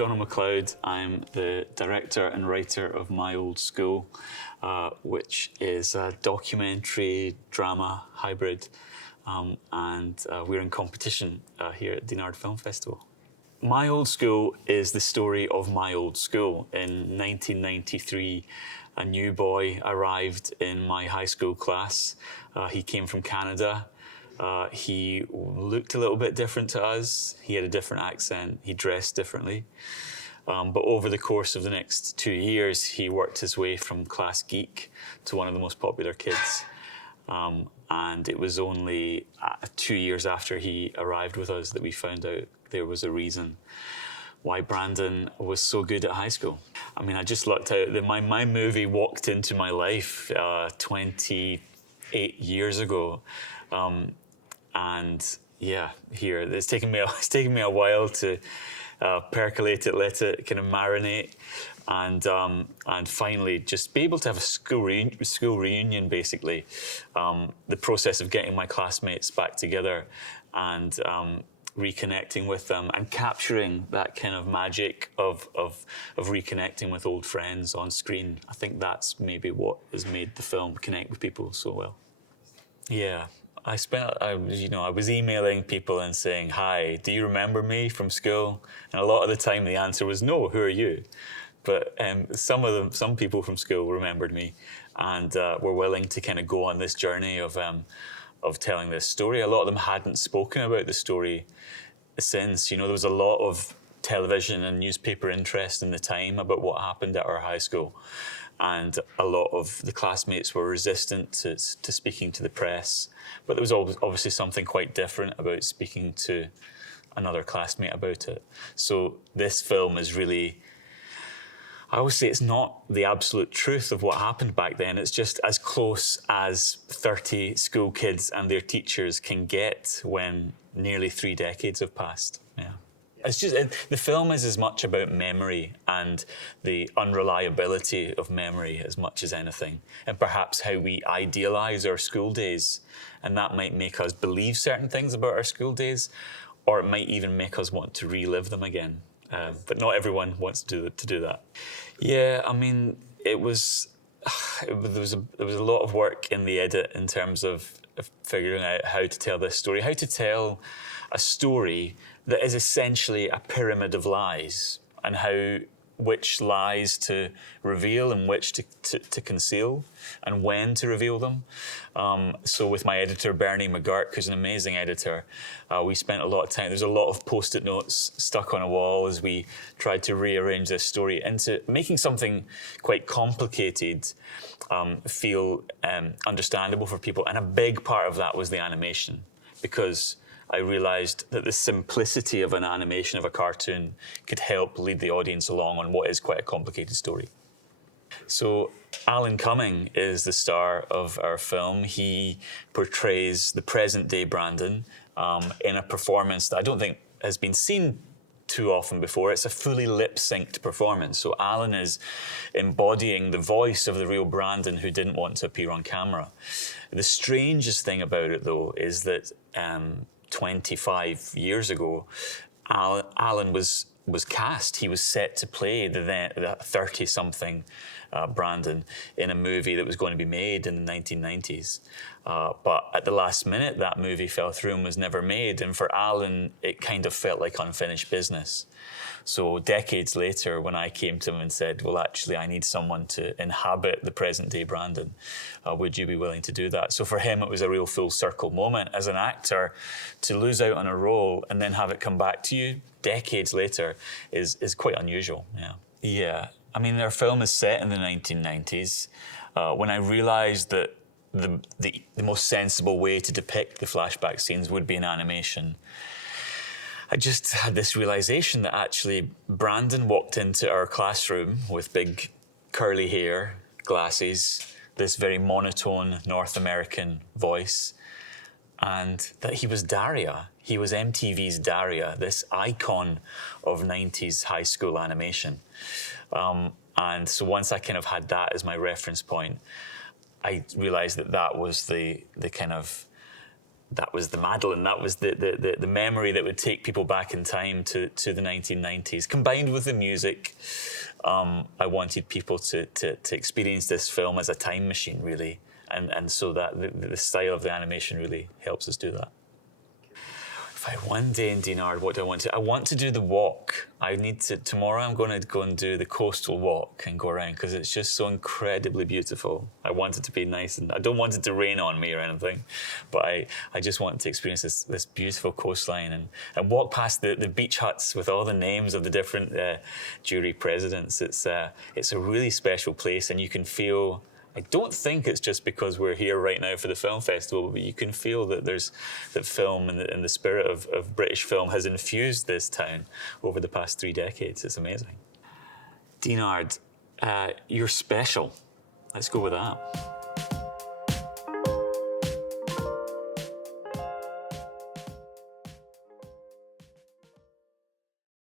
Jono McLeod. I'm the director and writer of My Old School, which is a documentary drama hybrid, and we're in competition here at Dinard Film Festival. My Old School is the story of my old school. In 1993, a new boy arrived in my high school class. He came from Canada. He looked a little bit different to us. He had a different accent. He dressed differently. But over the course of the next 2 years, he worked his way from class geek to one of the most popular kids. And it was only 2 years after he arrived with us that we found out there was a reason why Brandon was so good at high school. I mean, I just lucked out that my movie walked into my life 28 years ago. And yeah, here, it's taken me a while to percolate it, let it kind of marinate, and finally just be able to have a school reunion, basically. The process of getting my classmates back together and reconnecting with them and capturing that kind of magic of reconnecting with old friends on screen. I think that's maybe what has made the film connect with people so well. Yeah. I was emailing people and saying, "Hi, do you remember me from school?" And a lot of the time the answer was, "No, who are you?" But some people from school remembered me and were willing to kind of go on this journey of telling this story. A lot of them hadn't spoken about the story since. There was a lot of television and newspaper interest in the time about what happened at our high school. And a lot of the classmates were resistant to speaking to the press. But there was obviously something quite different about speaking to another classmate about it. So this film is really, I always say it's not the absolute truth of what happened back then. It's just as close as 30 school kids and their teachers can get when nearly 3 decades have passed. Yeah. It's just, the film is as much about memory and the unreliability of memory as much as anything, and perhaps how we idealize our school days, and that might make us believe certain things about our school days, or it might even make us want to relive them again. But not everyone wants to do that. Yeah, I mean, there was a lot of work in the edit in terms of figuring out how to tell this story, how to tell a story that is essentially a pyramid of lies, and which lies to reveal and which to conceal, and when to reveal them. So with my editor, Bernie McGurk, who's an amazing editor, we spent a lot of time. There's a lot of Post-it notes stuck on a wall as we tried to rearrange this story into making something quite complicated feel understandable for people. And a big part of that was the animation, because I realised that the simplicity of an animation of a cartoon could help lead the audience along on what is quite a complicated story. So Alan Cumming is the star of our film. He portrays the present-day Brandon in a performance that I don't think has been seen too often before. It's a fully lip-synced performance. So Alan is embodying the voice of the real Brandon who didn't want to appear on camera. The strangest thing about it, though, is that 25 years ago, Alan was cast. He was set to play the 30-something Brandon in a movie that was going to be made in the 1990s. But at the last minute, that movie fell through and was never made. And for Alan, it kind of felt like unfinished business. So decades later, when I came to him and said, "Well, actually, I need someone to inhabit the present-day Brandon. Would you be willing to do that?" So for him, it was a real full circle moment. As an actor, to lose out on a role and then have it come back to you decades later is quite unusual. Yeah. I mean, our film is set in the 1990s. When I realised that the most sensible way to depict the flashback scenes would be in animation, I just had this realization that actually Brandon walked into our classroom with big curly hair, glasses, this very monotone North American voice, and that he was Daria. He was MTV's Daria, this icon of 90s high school animation. And so once I kind of had that as my reference point, I realized that was the kind of that was the Madeleine, that was the memory that would take people back in time to the 1990s. Combined with the music, I wanted people to experience this film as a time machine, really. And so that the style of the animation really helps us do that. If I one day in Dinard, what do I want to? I want to do the walk. Tomorrow I'm going to go and do the coastal walk and go around because it's just so incredibly beautiful. I want it to be nice, and I don't want it to rain on me or anything, but I just want to experience this beautiful coastline and walk past the beach huts with all the names of the different jury presidents. It's a really special place, and you can feel. I don't think it's just because we're here right now for the film festival, but you can feel that that film and the spirit of British film has infused this town over the past 3 decades. It's amazing. Dinard, you're special. Let's go with that.